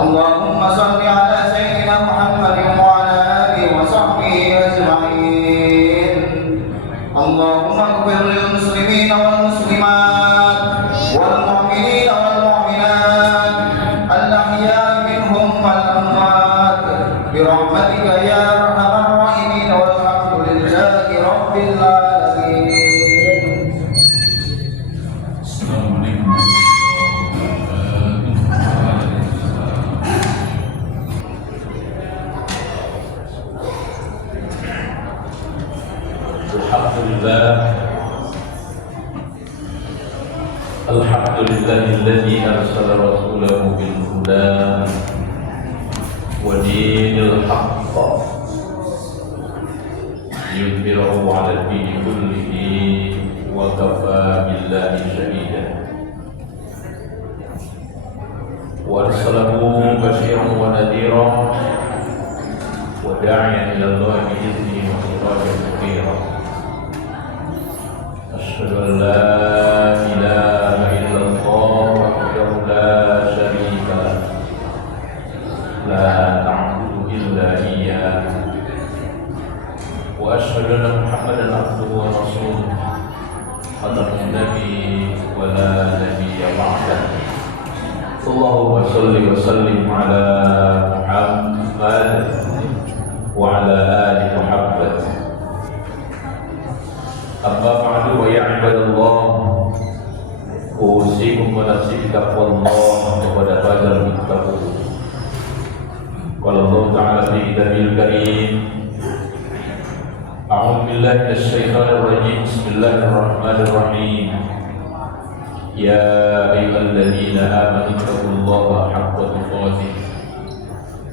اللهم صل على سيدنا محمد وعلى آله وصحبه أجمعين. اللهم اغفر للمسلمين والمسلمات والمؤمنين والمؤمنات الأحياء منهم والأموات برحمتك يا أرحم الراحمين، والحمد لله رب العالمين. Alhamdulillah alladzi arsala rasulahu bil huda wa dinil haqq yudhhirahu 'ala ad-dini kullihi wa kafa billahi shahida. Wa arsalahu basyiran wa nadhiran wa da'iyan ila Allahi bi idhnihi wa sirajan munira. Asyhadu an la ilaha illallah wahdahu la syarika lah, la na'budu illa iyyah, wa asyhadu anna Muhammadan abduhu wa rasuluh, khatamun nabi wa la nabiyya ba'dah. Allahumma shalli wa sallim ala Muhammad wa ala ali Muhammad. Amma ba'du, wa ya ibadallah, usikum wa nafsi bitaqwallah kepada badal muttaqin. Qala Allah Ta'ala fi kitabil karim, a'udzu billahi minasyaitonir rajim, bismillahirrahmanirrahim. Ya ayyuhalladzina amanu taqullaha haqqa tuqatih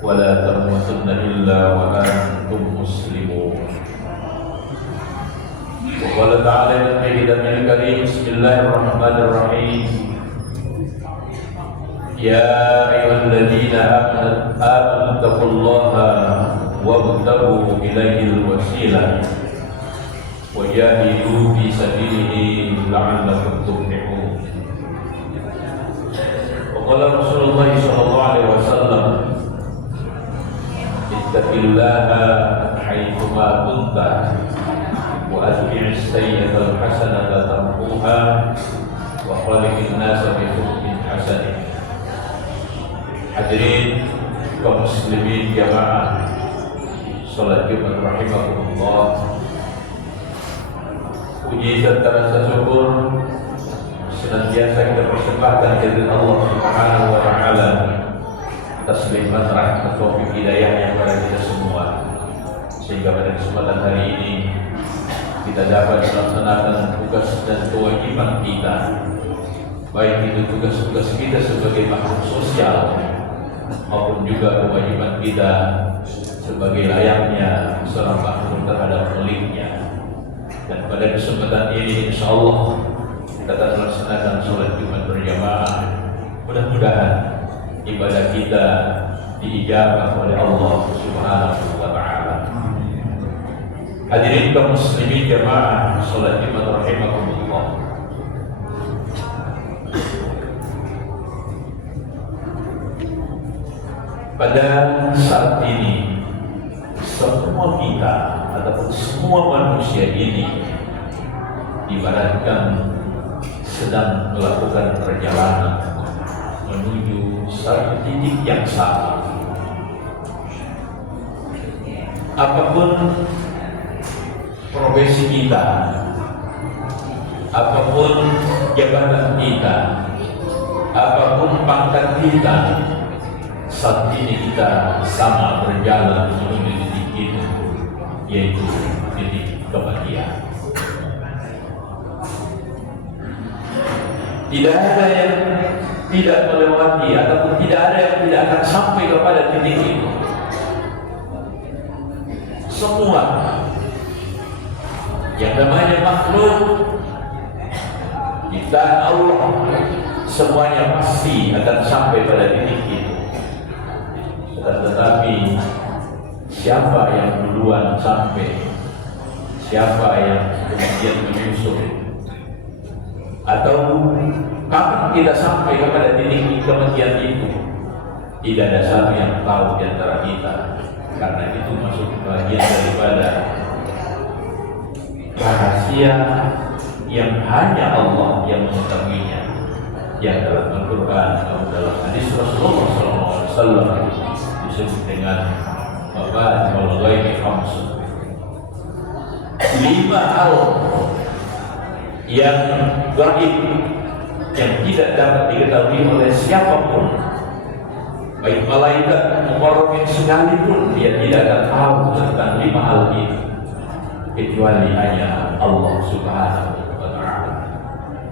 wa la tamutunna illa wa antum muslimun. Wa ta'ala fi kitabil karim, bismillahirrahmanirrahim. Ya ayyuhalladzina amanu taqullaha wabtaghu ilaihil wasilah wa jahidu fi sabilihi la'allakum tuflihun. Wa qala Rasulullah sallallahu alaihi wasallam, ittaqillaha haitsu ma kunta wa atbi'is sayyi'atal hasanata tamhuha wa khaliqin nasa bi khuluqin hasan. Hadirin kaum muslimin jamaah salat Jumat rahimakumullah. Puji serta rasa syukur senantiasa kita persembahkan kepada Allah Subhanahu wa taala atas limpahan rahmat taufik hidayahnya kepada kita semua, sehingga pada kesempatan hari ini kita dapat melaksanakan tugas dan kewajiban kita, baik itu tugas-tugas kita sebagai makhluk sosial maupun juga kewajiban kita sebagai layaknya seorang makhluk terhadap miliknya. Dan pada kesempatan ini insyaallah kita akan melaksanakan sholat Jumat berjamaah. Mudah-mudahan ibadah kita diijabah oleh Allah Subhanahu wa taala. Hadirin kaum muslimin jamaah salat Jumat rahimakumullah. Pada saat ini semua kita ataupun semua manusia ini ibaratkan sedang melakukan perjalanan menuju satu titik yang sama. Apapun profesi kita, apapun jabatan kita, apapun pangkat kita, saat ini kita sama berjalan menuju titik itu, yaitu titik kematian. Tidak ada yang tidak melewati ataupun tidak ada yang tidak akan sampai kepada titik itu. Semua yang namanya makhluk ciptaan Allah, semuanya pasti akan sampai pada titik itu. Tetapi siapa yang duluan sampai, siapa yang kemudian menyusul, atau kapan kita sampai kepada titik kematian itu, Tidak ada satu yang tahu di antara kita, karena itu masuk bagian daripada rahasia yang hanya Allah yang mengetahuinya, yang dalam Al-Quran atau dalam hadis Rasulullah SAW disebut dengan mafatihul ghaibi khamsun. 5 hal yang gaib yang tidak dapat diketahui oleh siapapun, baik malaikat muqarrabin sekalipun, dia tidak akan tahu tentang 5 hal ini kecuali hanya Allah Subhanahu wa Ta'ala.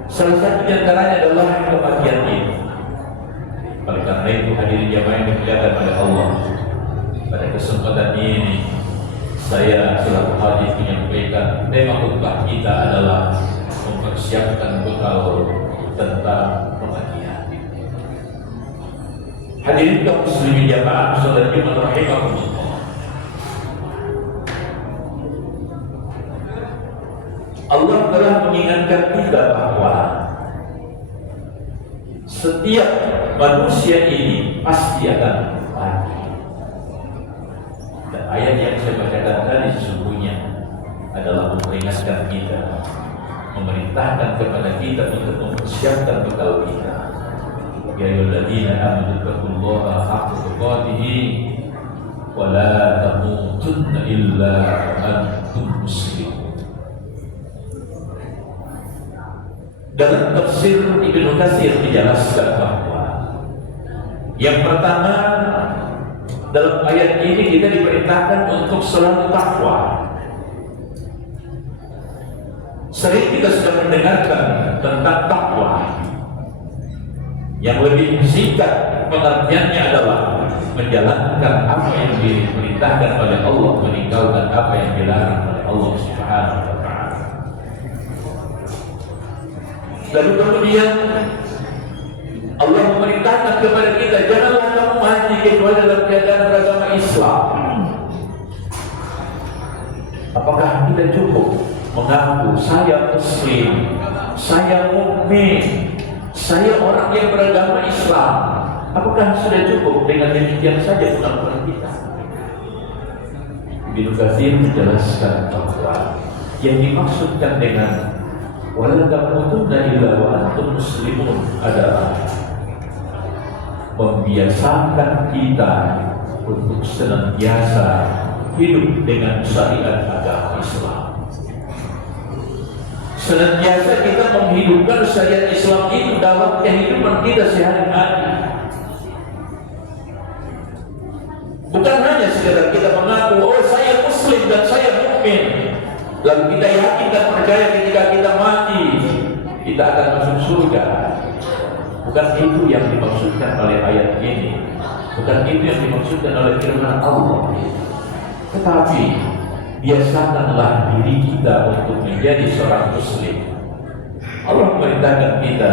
Salah satu di antaranya adalah kematian ini. Oleh karena itu hadirin jamaah yang dimuliakan oleh Allah, pada kesempatan ini saya selaku hadis menyampaikan tema khutbah kita adalah mempersiapkan bekal tentang kematian. Hadirin kaum muslimin jamaah salat Jumat rahimakumullah. Allah telah mengingatkan kita bahwa setiap manusia ini pasti akan mati. Dan ayat yang saya bacakan tadi sesungguhnya adalah memperingatkan kita, memerintahkan kepada kita untuk mempersiapkan bekal kita. Ya ayyuhalladzina amanu taqullaha haqqa tuqatih wa la tamutunna illa wa antum muslimun. Dalam tafsir Ibnu Katsir dijelaskan bahwa yang pertama, dalam ayat ini kita diperintahkan untuk selalu takwa. Sering kita sudah mendengarkan tentang takwa. Yang lebih singkat pengertiannya adalah menjalankan apa yang diperintahkan oleh Allah, meninggalkan apa yang dilarang oleh Allah Subhanahu wa Ta'ala. Lalu kemudian Allah memerintahkan kepada kita, janganlah kamu mati kecuali dalam keadaan beragama Islam. Apakah kita cukup mengaku saya Muslim, saya mukmin, saya orang yang beragama Islam? Apakah sudah cukup dengan demikian saja pengakuan kita? Ibnu Katsir menjelaskan bahwa yang dimaksudkan dengan wala tamutunna illa wa antum muslimun adalah membiasakan kita untuk senantiasa hidup dengan syariat agama Islam. Senantiasa kita menghidupkan syariat Islam itu dalam kehidupan kita sehari-hari. Bukan hanya sekedar kita mengaku, oh saya Muslim dan saya mukmin, lalu kita yakin dan percaya ketika kita mati kita akan masuk surga. Bukan itu yang dimaksudkan oleh ayat ini, bukan itu yang dimaksudkan oleh firman Allah. Tetapi biasakanlah diri kita untuk menjadi seorang Muslim. Allah memerintahkan kita,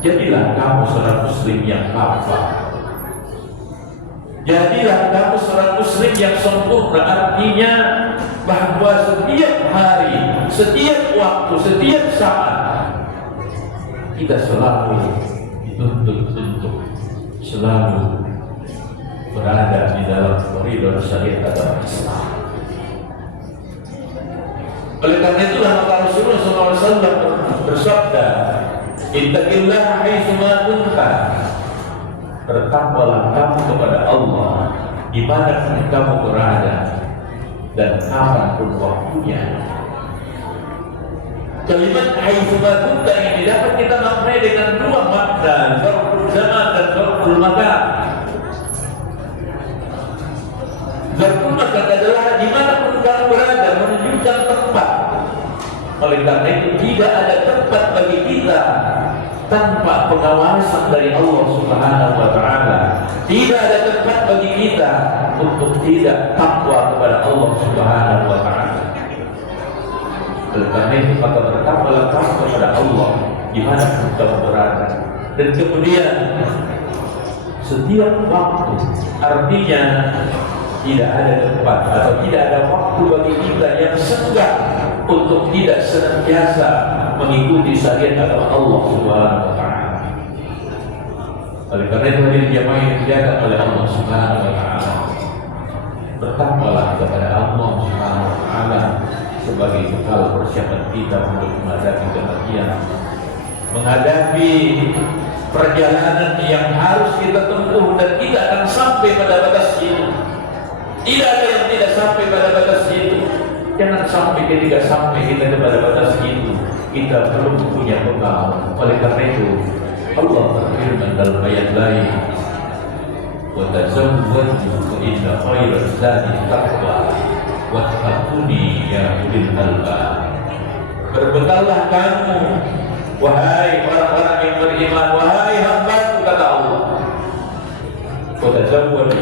jadilah kamu seorang Muslim yang kafah. Jadilah kamu seorang Muslim yang sempurna. Artinya bahwa setiap hari, setiap waktu, setiap saat kita selalu dituntut untuk selalu berada di dalam koridor syariat agama Islam. Oleh karena itulah maka Rasulullah SAW bersabda, ittaqillaha haitsu ma kunta. Bertakwalah kamu kepada Allah di mana pun kamu berada dan kapanpun waktunya. Kalimat haitsu ma kunta ini dapat kita maknai dengan dua makna, zarful zaman dan zarful makan. Zarful makan adalah di mana pun kamu berada, menunjukkan tempat. Oleh karena itu tidak ada tempat bagi kita tanpa pengawasan dari Allah Subhanahu wa Ta'ala. Tidak ada tempat bagi kita untuk tidak takwa kepada Allah Subhanahu wa Ta'ala. Oleh karena itu maka bertakwalah kamu kepada Allah di mana pun kamu berada. Dan kemudian setiap waktu, artinya tidak ada tempat atau tidak ada waktu bagi kita yang senggang untuk tidak senantiasa mengikuti syariat agama Allah Subhanahu wa Ta'ala. Oleh karena itu hadirin jamaah yang dijaga oleh Allah Subhanahu wa taala, bertakwalah kepada Allah Subhanahu wa taala sebagai bekal persiapan kita untuk menghadapi kematian, menghadapi perjalanan yang harus kita tempuh dan tidak akan sampai pada batas itu. Tidak ada yang tidak sampai pada batas itu. Jangan sampai ketika sampai kita kepada batas itu kita perlu punya bekal. Oleh karena itu Allah berfirman dalam ayat lain, wa tazawwadu fa inna khairaz zadi taqwa wattaquni ya ulil albab. Berbekallah kamu wahai orang-orang yang beriman, wahai hamba-Ku, kata Allah, wa tazawwadu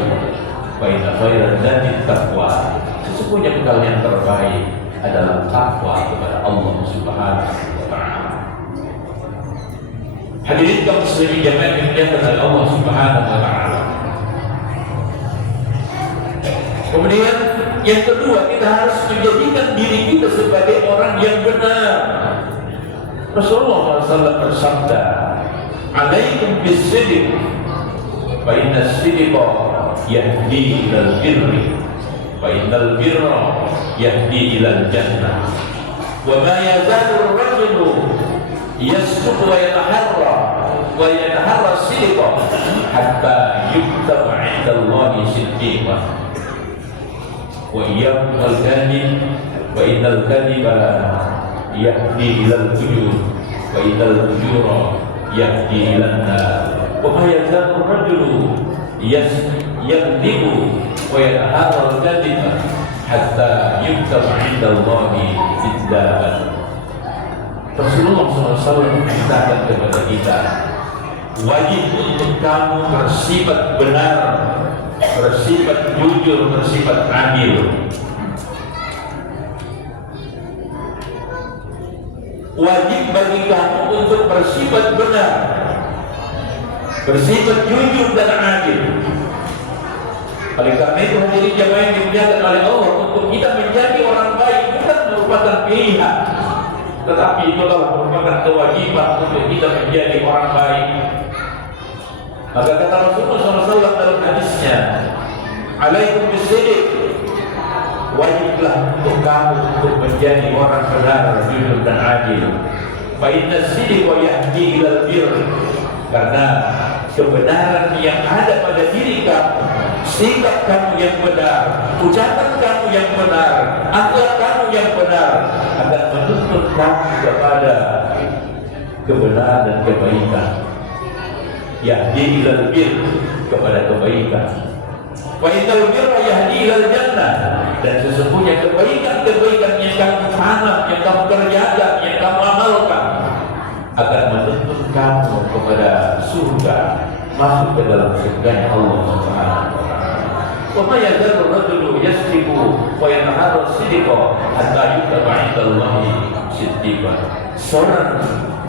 fa inna khairaz zadi taqwa. Sesungguhnya bekal yang terbaik adalah takwa kepada Allah Subhanahu wa taala. Hadirin kaum muslimin jamaah yang dimuliakan oleh Allah Subhanahu wa taala. Kemudian yang kedua, kita harus menjadikan diri kita sebagai orang yang benar. Rasulullah SAW bersabda, "Alaikum bis-sidq, fa inna as-sidqa yahdi ilal birri, fa innal birra yahdi ilal jannah. Wa ma yazalu ar-rajulu yasduqu wa yataharra as-sidqa hatta yuktaba 'inda Allahi siddiqan. Wa iyyakum wal-kadhib, wa innal kadhiba yahdi ilal fujur, wa innal fujura yahdi ilan nar. Wa ma yazalu ar-rajulu yakdzibu wa yataharra al-kadhiba hatta yuktaba 'inda Allahi siddiqan." Rasulullah SAW mengatakan kepada kita, wajib untuk kamu bersifat benar, bersifat jujur, bersifat adil. Wajib bagi kamu untuk bersifat benar, bersifat jujur dan adil. Oleh karena itu hadirin jamaah yang dimuliakan oleh Allah, untuk kita menjadi orang baik bukan merupakan pilihan, tetapi itulah merupakan kewajiban untuk kita menjadi orang baik. Maka kata Rasulullah SAW dalam hadisnya, "Alaikum bis-sidq," wajiblah untuk kamu untuk menjadi orang benar, jujur dan adil. Fa inna as-sidqa yahdi ilal birr, karena kebenaran yang ada pada diri kamu, sikap kamu yang benar, ucapan kamu yang benar, akhlak kamu yang benar akan menuntut kamu kepada kebenaran dan kebaikan. Yahdi ilal birr, kepada kebaikan. Wa innal birra yahdi ilal jannah, dan sesungguhnya kebaikan-kebaikan yang kamu tanam, yang kamu kerjakan, yang kamu amalkan akan menuntut kamu kepada surga, masuk ke dalam surganya Allah Subhanahu wa taala. Wa ma yazalu ar-rajulu yasdiqu wa yataharra as-sidqa hatta yuktaba 'inda Allahi siddiqan.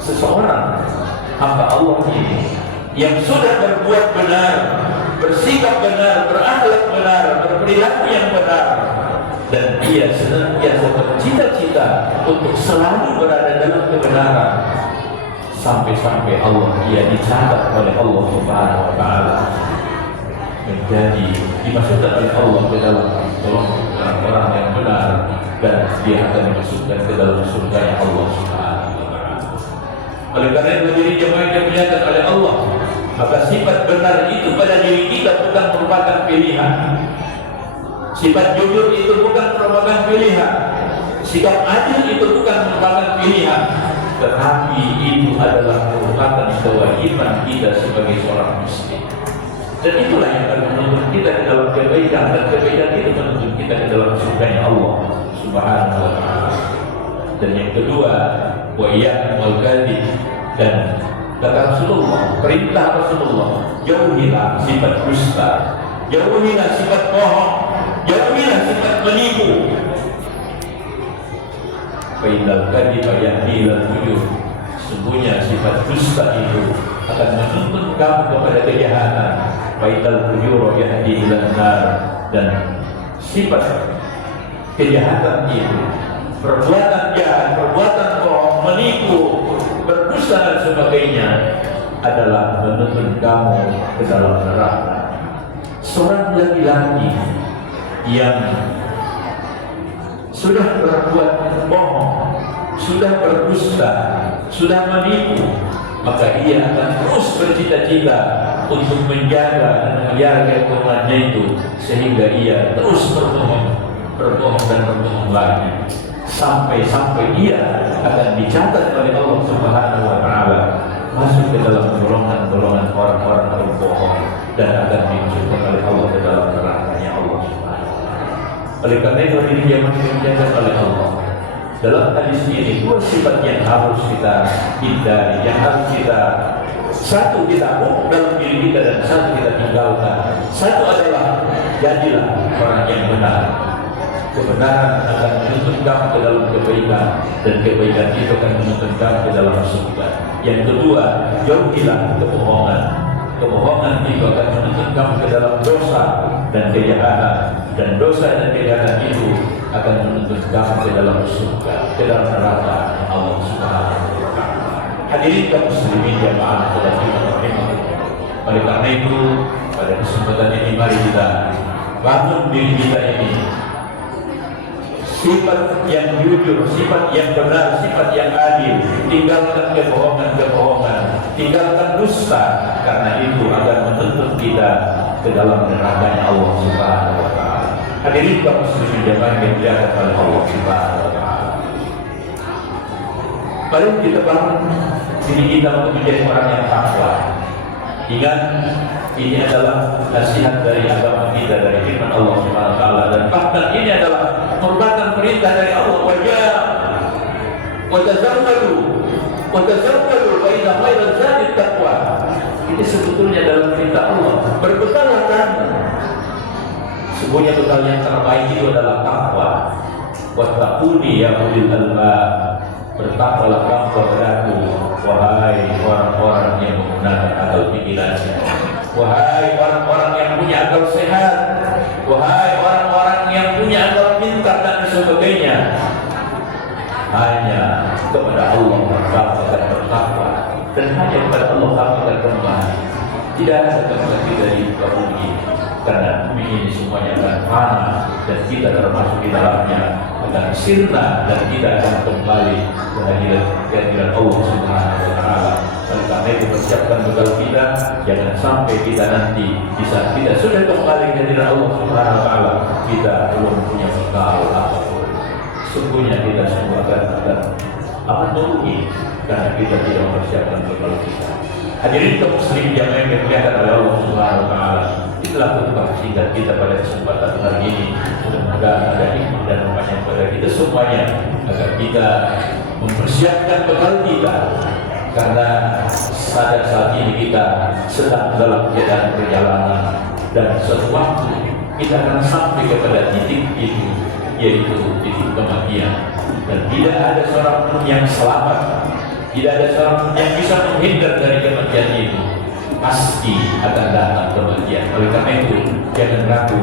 Seseorang hamba Allah ini yang sudah berbuat benar, bersikap benar, berakhlak benar, berperilaku yang benar, dan dia senantiasa bercita-cita untuk selalu berada dalam kebenaran, sampai-sampai Allah dia dicatat oleh Allah Subhanahu wa taala menjadi dimasukkan oleh Allah ke dalam orang-orang yang benar, dan dia akan dimasukkan ke dalam surga Allah Subhanahu wa taala. Oleh karena itu diri jemaah yang dimuliakan oleh Allah, maka sifat benar itu pada diri kita bukan merupakan pilihan. Sifat jujur itu bukan merupakan pilihan. Sikap adil itu bukan merupakan pilihan, tetapi itu adalah merupakan kewajiban kita sebagai seorang muslim. Dan itulah yang akan menuntut kita ke dalam kebaikan, dan kebaikan itu menuntut kita ke dalam surganya Allah Subhanahu wa taala. Dan yang kedua, wa iyyakum wal kadhib, dan kata Rasulullah, perintah Rasulullah, jauhilah sifat dusta, jauhilah sifat bohong, jauhilah sifat menipu. Fa innal kadhiba yahdi ilal fujur, sesungguhnya sifat dusta itu akan menuntut kamu kepada kejahatan. Fa innal fujura yahdi ilan nar, dan sifat kejahatan itu, perbuatan jahat, perbuatan bohong, menipu, berdusta dan sebagainya, adalah menuntun kamu ke dalam neraka. Seorang laki-laki yang sudah berbuat bohong, sudah berdusta, sudah menipu, maka ia akan terus bercita-cita untuk menjaga dan menjaga kebohongannya itu, sehingga ia terus berbohong dan berbohong lagi, sampai ia akan dicatat oleh Allah Subhanahu wa Ta'ala masuk ke dalam golongan orang-orang berbohong dan akan dimasukkan oleh Allah ke dalam neraka-Nya Allah Subhanahu wa Ta'ala. Oleh karena itu ini dia masih dijaga oleh Allah. Dalam hadis ini dua sifat yang harus kita hindari, yang harus kita satu kita dalam diri kita dan satu kita tinggalkan. Satu adalah jadilah orang yang benar. Kebenaran akan menuntun kamu ke dalam kebaikan, dan kebaikan itu akan menuntun kamu ke dalam surga. Yang kedua, jauhilah kebohongan. Kebohongan itu akan menuntun kamu ke dalam dosa dan kejahatan, dan dosa dan kejahatan itu akan menuntun kamu ke dalam surga, ke dalam neraka Allah Subhanahu wa Ta'ala. Hadirin kaum muslimin jamaah salat rahimahullah. Oleh karena itu, pada kesempatan ini mari kita bangun diri kita ini sifat yang jujur, sifat yang benar, sifat yang adil. Tinggalkan kebohongan, tinggalkan dusta, karena itu akan menuntun kita ke dalam neraka Allah Subhanahu wa Ta'ala. Hadirin kaum muslimin jamaah yang dimuliakan oleh Allah Subhanahu wa Ta'ala. Mari kita bangun diri kita untuk menjadi orang yang takwa. Ingat, ini adalah nasihat dari agama kita, dari firman Allah Subhanahu wa Ta'ala, dan bahkan ini adalah merupakan perintah dari Allah. Wa tazawwadu fa inna khairaz zadi taqwa. Ini sebetulnya dalam perintah Allah. Berbekallah kamu. Sebenarnya bekal yang terbaik itu adalah takwa. Wattaquni ya ulil albab. Bertakwalah kamu kepadaku, wahai orang-orang yang menggunakan akal pikirannya, wahai orang-orang yang punya akal sehat, wahai orang-orang yang punya akal pintar dan sebagainya. Hanya kepada Allah kamu akan bertakwa, dan hanya kepada Allah kamu akan kembali. Tidak ada tempat kita di bumi, karena bumi ini semuanya akan fana, dan kita termasuk di dalamnya akan sirna, dan kita akan kembali kehadiran Allah Subhanahu wa Ta'ala. Oleh karena itu persiapkan bekal kita, jangan sampai kita nanti di saat kita sudah kembali kehadiran Allah Subhanahu wa Ta'ala kita belum punya bekal apapun. Sungguhnya kita semua akan merugi karena kita tidak mempersiapkan bekal kita. Hadirin kaum muslimin jamaah yang dimuliakan oleh Allah Subhanahu wa Ta'ala, itulah khutbah singkat kita pada kesempatan hari ini. Mudah-mudahan ada hikmah dan manfaat kepada kita semuanya, agar kita mempersiapkan bekal kita, karena pada saat ini kita sedang dalam keadaan perjalanan, dan suatu waktu kita akan sampai kepada titik itu, yaitu titik kematian, dan tidak ada seorang pun yang selamat, tidak ada seorang pun yang bisa menghindar dari kematian itu. Pasti akan datang kematian. Oleh karena itu jangan ragu,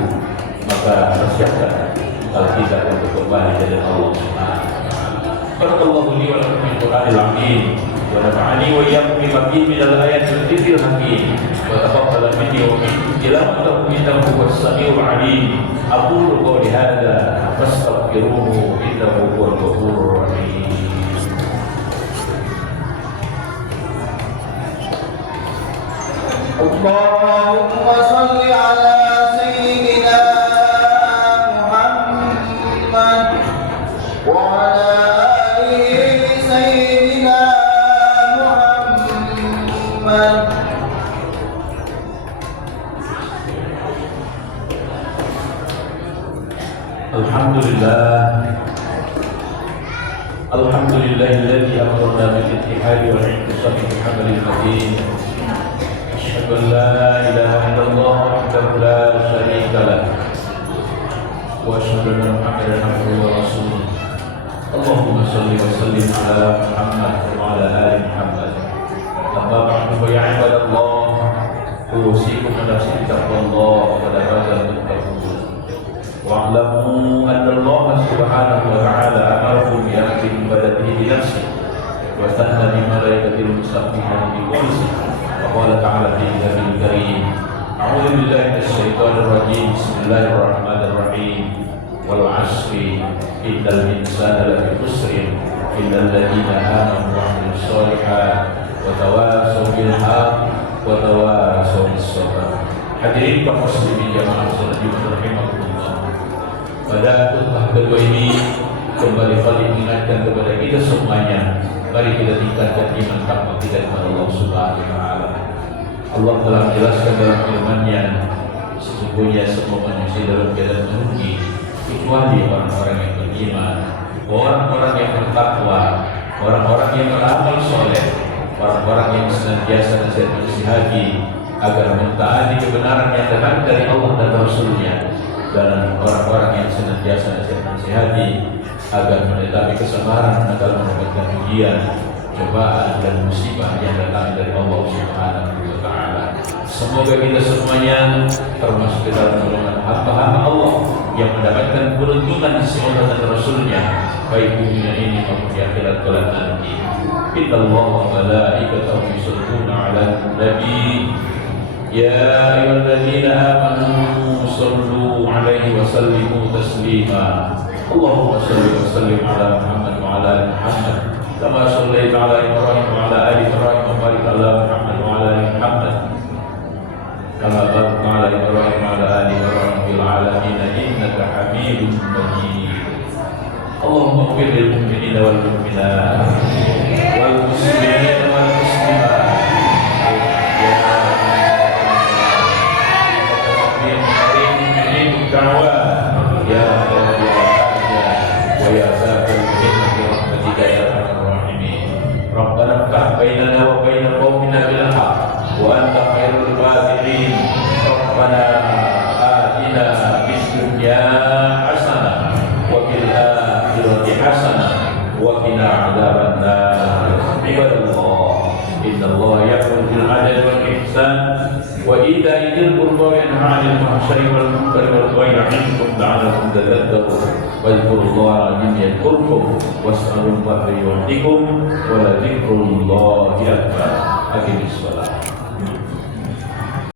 maka persiapkan kalau kita untuk kembali dari Allah Subhanahu wa Ta'ala. Barakallahu li wa lakum fil Qur'anil azim, wa nafa'ani wa iyyakum bima fihi minal ayatil dzikril hakim, wa taqabbal minni wa minkum tilawatahu innahu huwas samiul 'alim. Aqulu qawli hadza fastaghfiruhu innahu huwal ghafurur rahim. Allahumma salli ala sayyidina Muhammad wa ala ali sayyidina Muhammad. Alhamdulillahilladzi amarna bil ittihadi wal intisami bi hablil matin. Asyhadu an la ilaha illallah wahdahu la syarika lah, wa asyhadu anna Muhammadan abduhu wa rasuluh. Allahumma shalli wa sallim ala Muhammad wa ala ali Muhammad. Amma ba'du, fa ya ibadallah, usikum wa nafsi bi taqwallah wa la tazalu. Wa'lamu anna Allah subhanahu wa ta'ala amarakum bi akhdhi ibadatihi bi nafsihi wa sanna bi malaikatihi musabbihina bi qawlihi وقال تعالى في كتابه الكريم أعوذ بالله من الشيطان الرجيم بسم الله الرحمن الرحيم والعصر إن الإنسان لفي خسر إلا الذين آمنوا وعملوا الصالحات وتواصوا بالحق وتواصوا بالصبر. Hadirin kaum muslimin jamaah salat Jumat rahimakumullah. Pada khutbah kedua ini kembali mengingatkan kepada kita semuanya, mari kita tingkatkan iman takwa kita kepada Allah Subhanahu wa taala. Allah telah menjelaskan dalam firman-Nya, sesungguhnya semua manusia dalam keadaan merugi kecuali orang-orang yang beriman, orang-orang yang bertakwa, orang-orang yang beramal soleh, orang-orang yang senantiasa nasihati agar mentaati kebenaran yang datang dari Allah dan Rasul-Nya, dan orang-orang yang senantiasa nasihati agar menetapi kesabaran dalam mendapatkan ujian, cobaan dan musibah yang datang dari Allah Subhanahu wa taala. Semoga kita semuanya termasuk di dalam golongan hamba-hamba Allah yang mendapatkan peruntungan di sisi Allah dan Rasul-Nya, baik di dunia ini maupun di akhirat kelak nanti. Inna Allah wa malaikatahu yusholluna 'alan nabi ya ayyuhalladzina amanu shallu 'alaihi wa sallimu taslima. Allahumma shalli wa sallim 'ala Muhammad wa 'ala ali Muhammad kama shallaita 'ala Ibrahim wa 'ala ali Ibrahim wa barik 'ala Muhammad wa 'ala ali Muhammad kama barakta 'ala Ibrahim wa 'ala ali Ibrahim fil 'alamin innaka Hamidum Majid. Allahumma ighfir lil mu'minina wal mu'minat wal muslimina wal muslimat Rabbana ftah bainana wa baina qaumina bil haqq wa anta khairul fatixin. Rabbana atina fid dunya hasanah wa fil akhirati hasanah wa qina adzabannar. Ibadallah, innallaha ya'muru bil 'adli wal ihsan wa ita'i dzil qurba wa yanha 'anil fahsya'i wal munkari wal baghi ya'idukum la'allakum tadhakkarun. Wadhkurullaha yadhkurkum was'alullaha yu'tikum wa la dzikrullahi akbar. Aqimis shalah.